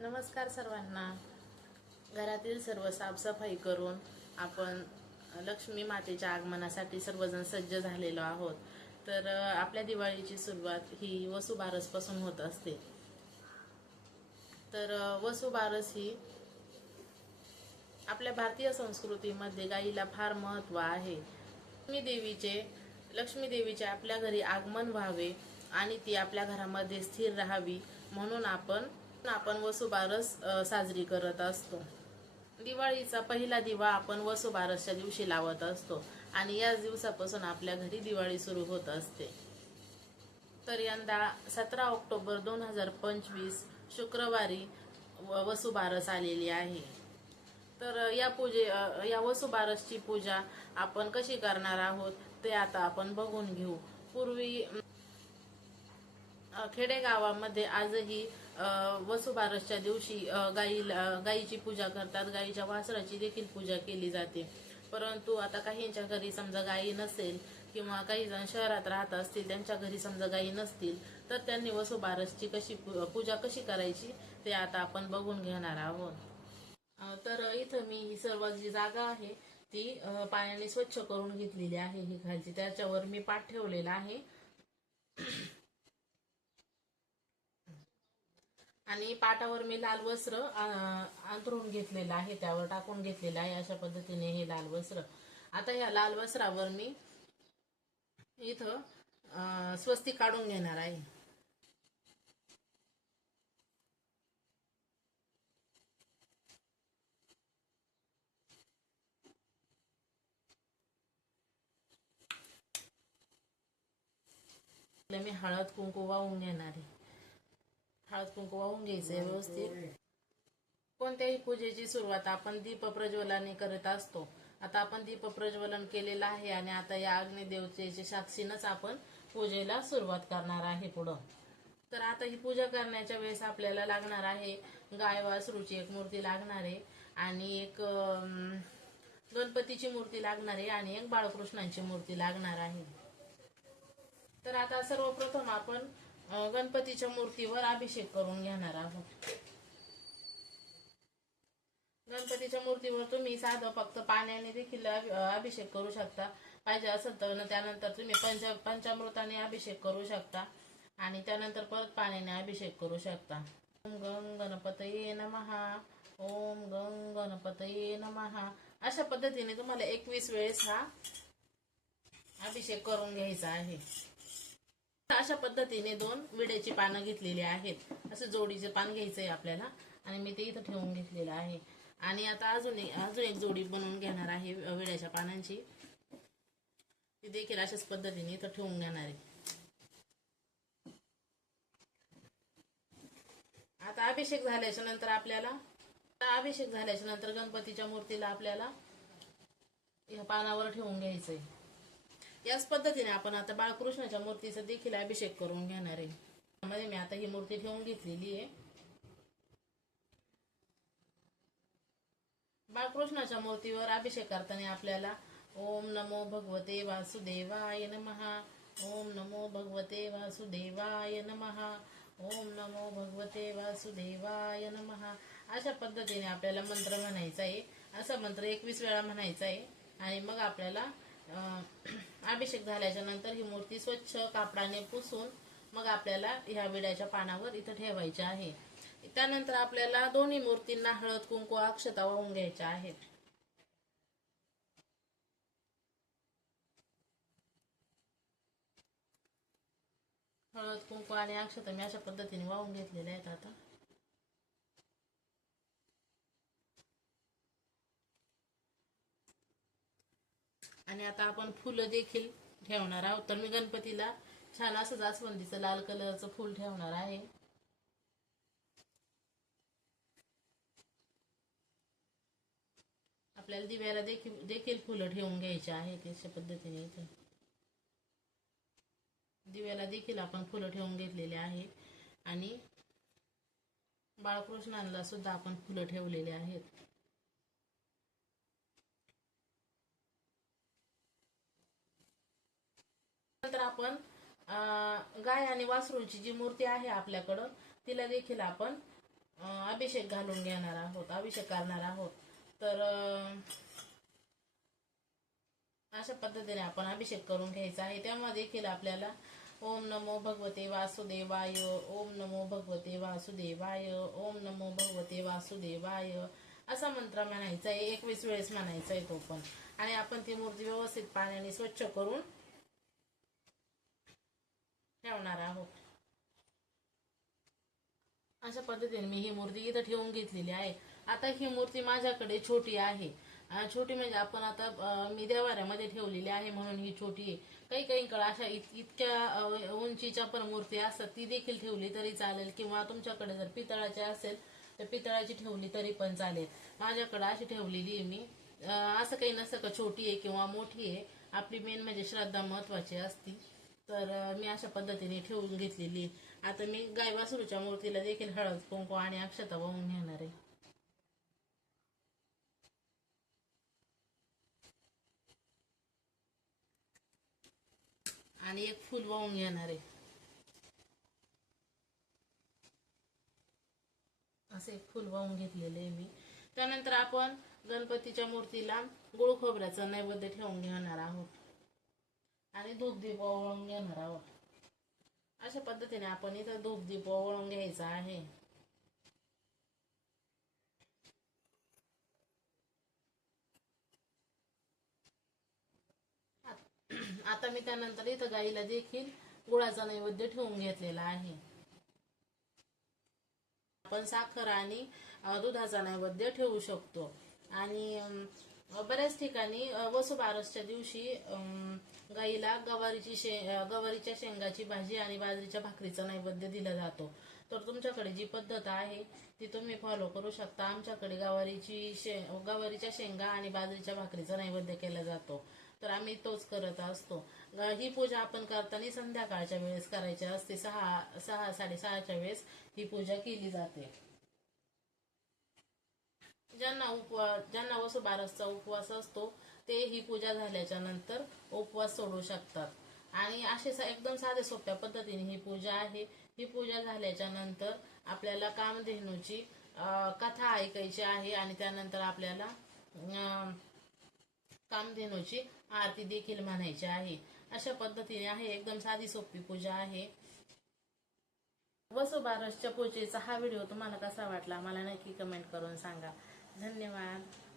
नमस्कार सर्वांना. घरातील सर्व साफसफाई करून आपण लक्ष्मी मातेच्या आगमनासाठी सर्वजण सज्ज झालेलो आहोत. तर आपल्या दिवाळीची सुरुवात ही वसुबारसपासून होत असते. तर वसुबारस ही आपल्या भारतीय संस्कृतीमध्ये गाईला फार महत्त्व आहे. लक्ष्मी देवीचे लक्ष्मी देवीचे आपल्या घरी आगमन व्हावे आणि ती आपल्या घरामध्ये स्थिर राहावी म्हणून आपण आपण वसुबारस साजरी करत असतो. दिवाळीचा पहिला दिवा आपण वसुबारसच्या दिवशी लावत असतो आणि याच दिवसापासून आपल्या घरी दिवाळी सुरू होत असते. तर यंदा सतरा ऑक्टोबर दोन हजार पंचवीस शुक्रवारी वसुबारस आलेली आहे. तर या पूजे या वसुबारसची पूजा आपण कशी करणार आहोत ते आता आपण बघून घेऊ. पूर्वी खेडेगावामध्ये आजही वसुबारसच्या दिवशी गाई गाईला गाईची पूजा करतात. गाईच्या वासराची देखील पूजा केली जाते. परंतु आता काहींच्या घरी समजा गायी नसेल किंवा काही जण शहरात राहत असतील त्यांच्या घरी समजा गायी नसतील तर त्यांनी वसुबारसची कशी पू- पूजा कशी करायची ते आता आपण बघून घेणार आहोत. तर इथं मी ही सर्व जी जागा आहे ती पाण्याने स्वच्छ करून घेतलेली आहे ही खालची. त्याच्यावर मी पाठ ठेवलेला आहे. आणि पाटावर मी लाल वस्त्र अंतरून घेतलेलं आहे त्यावर टाकून घेतलेलं आहे अशा पद्धतीने हे लाल वस्त्र. आता ह्या लाल वस्त्रावर मी इथं स्वस्ती काढून घेणार आहे. मी हळद कुंकू वाहून घेणार आहे. हळद कुंकू वाहून घ्यायचंय व्यवस्थित. कोणत्याही पूजेची सुरुवात आपण दीप प्रज्वलने करत असतो. आता आपण दीप प्रज्वलन केलेलं आहे आणि आता या अग्निदेवतेच्या साक्षीनच आपण पूजेला सुरुवात करणार आहे पुढं. तर आता ही पूजा करण्याच्या वेळेस आपल्याला लागणार आहे गाय वासरूची एक मूर्ती लागणार आहे आणि एक गणपतीची मूर्ती लागणार आहे आणि एक बाळकृष्णांची मूर्ती लागणार आहे. तर आता सर्वप्रथम आपण गणपतीच्या मूर्तीवर अभिषेक करून घेणार आहोत. गणपतीच्या मूर्तीवर तुम्ही साधं फक्त पाण्याने देखील अभिषेक करू शकता. पाहिजे असेल तर त्यानंतर तुम्ही पंच पंचामृताने अभिषेक करू शकता आणि त्यानंतर परत पाण्याने अभिषेक करू शकता. ओम गंग गणपतये नमहा ओम गंग गणपतये नमहा अशा पद्धतीने तुम्हाला एकवीस वेळेस हा अभिषेक करून घ्यायचा आहे. अशा पद्धतीने दोन विड्याची पानं घेतलेली आहेत. असं जोडीचे पान घ्यायचं आहे आपल्याला. आणि मी ते इथं ठेवून घेतलेलं आहे. आणि आता अजून एक अजून एक जोडी बनवून घेणार आहे विड्याच्या पानांची. ती देखील अशाच पद्धतीने इथं ठेवून घेणार आहे. आता अभिषेक झाल्याच्यानंतर आपल्याला आता अभिषेक झाल्याच्यानंतर गणपतीच्या मूर्तीला आपल्याला या पानावर ठेवून घ्यायचंय. याच पद्धतीने आपण आता बाळकृष्णाच्या मूर्तीचा देखील अभिषेक करून घेणार आहे. त्यामध्ये मी आता ही मूर्ती ठेवून घेतलेली आहे. बाळकृष्णाच्या मूर्तीवर अभिषेक करताना आपल्याला ओम नमो भगवते वासुदेवाय नमहा ओम नमो भगवते वासुदेवाय नमहा ओम नमो भगवते वासुदेवाय नमहा अशा पद्धतीने आपल्याला मंत्र म्हणायचा आहे. असा मंत्र एकवीस वेळा म्हणायचा आहे. आणि मग आपल्याला अभिषेक झाल्याच्यानंतर ही मूर्ती स्वच्छ कापडाने पुसून मग आपल्याला ह्या विड्याच्या पानावर इथं ठेवायच्या आहे. त्यानंतर आपल्याला दोन्ही मूर्तींना हळद कुंकू अक्षता वाहून घ्यायच्या आहेत. हळद कुंकू आणि अक्षता मी अशा पद्धतीने वाहून घेतलेल्या आहेत आता आणि आता आपण फुलं देखील ठेवणार आहोत. तर मी गणपतीला छान असं जास्वंदीचं लाल कलरचं फुल ठेवणार आहे. आपल्याला दिव्याला देखील देखील फुलं ठेवून घ्यायची आहेत अशा पद्धतीने इथे. दिव्याला देखील आपण फुलं ठेवून घेतलेले आहे. आणि बाळकृष्णांना सुद्धा आपण फुलं ठेवलेले आहेत. नंतर आपण गाय आणि वासरूंची जी मूर्ती आहे आपल्याकडं तिला देखील आपण अभिषेक घालून घेणार आहोत अभिषेक करणार आहोत. तर अशा पद्धतीने आपण अभिषेक करून घ्यायचा आहे. तेव्हा देखील आपल्याला ओम नमो भगवते वासुदेवाय ओम नमो भगवते वासुदेवाय ओम नमो भगवते वासुदेवाय असा मंत्र म्हणायचा आहे. एकवीस वेळेस म्हणायचा आहे तो पण. आणि आपण ती मूर्ती व्यवस्थित पाण्याने स्वच्छ करून ठेवणार आहोत. अशा पद्धतीने मी ही मूर्ती इथं ठेवून घेतलेली आहे. आता ही मूर्ती माझ्याकडे छोटी आहे. छोटी म्हणजे आपण आता मी देवाऱ्यामध्ये ठेवलेली आहे म्हणून ही छोटी आहे. काही काही अशा इत- इतक्या उंचीच्या पण मूर्ती असतात ती देखील ठेवली तरी चालेल. किंवा तुमच्याकडे जर पितळाची असेल तर पितळाची ठेवली तरी पण चालेल. माझ्याकडे अशी ठेवलेली आहे मी. असं काही नसतं का छोटी आहे किंवा मोठी आहे. आपली मेन म्हणजे श्रद्धा महत्वाची असती. तर मी अशा पद्धतीने ठेवून घेतलेली. आता मी गाय वासरूच्या मूर्तीला देखील हळद कुंकू आणि अक्षता वाहून घेणार आहे. आणि एक फुल वाहून घेणार आहे. असे एक फुल वाहून घेतलेले आहे मी. त्यानंतर आपण गणपतीच्या मूर्तीला गुळ खोबऱ्याचं नैवेद्य ठेवून घेणार आहोत. आणि धूपदीप ओवाळून घेणार आहोत. अशा पद्धतीने आपण इथं धूपदीप ओवाळून घ्यायचा आहे. आता मी त्यानंतर इथं गाईला देखील गुळाचा नैवेद्य ठेवून घेतलेला आहे. आपण साखर आणि दुधाचा नैवेद्य ठेवू शकतो. आणि बऱ्याच ठिकाणी वसुबारसच्या दिवशी अं गाईला गवारीची शे गवारीच्या शेंगाची भाजी आणि बाजरीच्या भाकरीचा नैवेद्य दिला जातो. तर तुमच्याकडे जी पद्धत आहे ती तुम्ही फॉलो करू शकता. आमच्याकडे गवारीची शे गवारीच्या शेंगा आणि बाजरीच्या भाकरीचा नैवेद्य केला जातो. तर आम्ही तोच करत असतो. ही पूजा आपण करताना संध्याकाळच्या वेळेस करायची असते. सहा सहा साडेसहाच्या वेळेस ही पूजा केली जाते. ज्यांना उपवास ज्यांना वसुबारसचा उपवास असतो ते ही पूजा झाल्याच्यानंतर उपवास सोडू शकतात. आणि असे सा- एकदम साधे सोप्या पद्धतीने ही पूजा आहे. ही पूजा झाल्याच्यानंतर आपल्याला कामधेनूची कथा ऐकायची आहे आणि त्यानंतर आपल्याला कामधेनूची आरती देखील म्हणायची आहे. अशा पद्धतीने आहे. एकदम साधी सोपी पूजा आहे. वसुबारसच्या पूजेचा हा व्हिडिओ तुम्हाला कसा वाटला? मला नक्की कमेंट करून सांगा. धन्यवाद.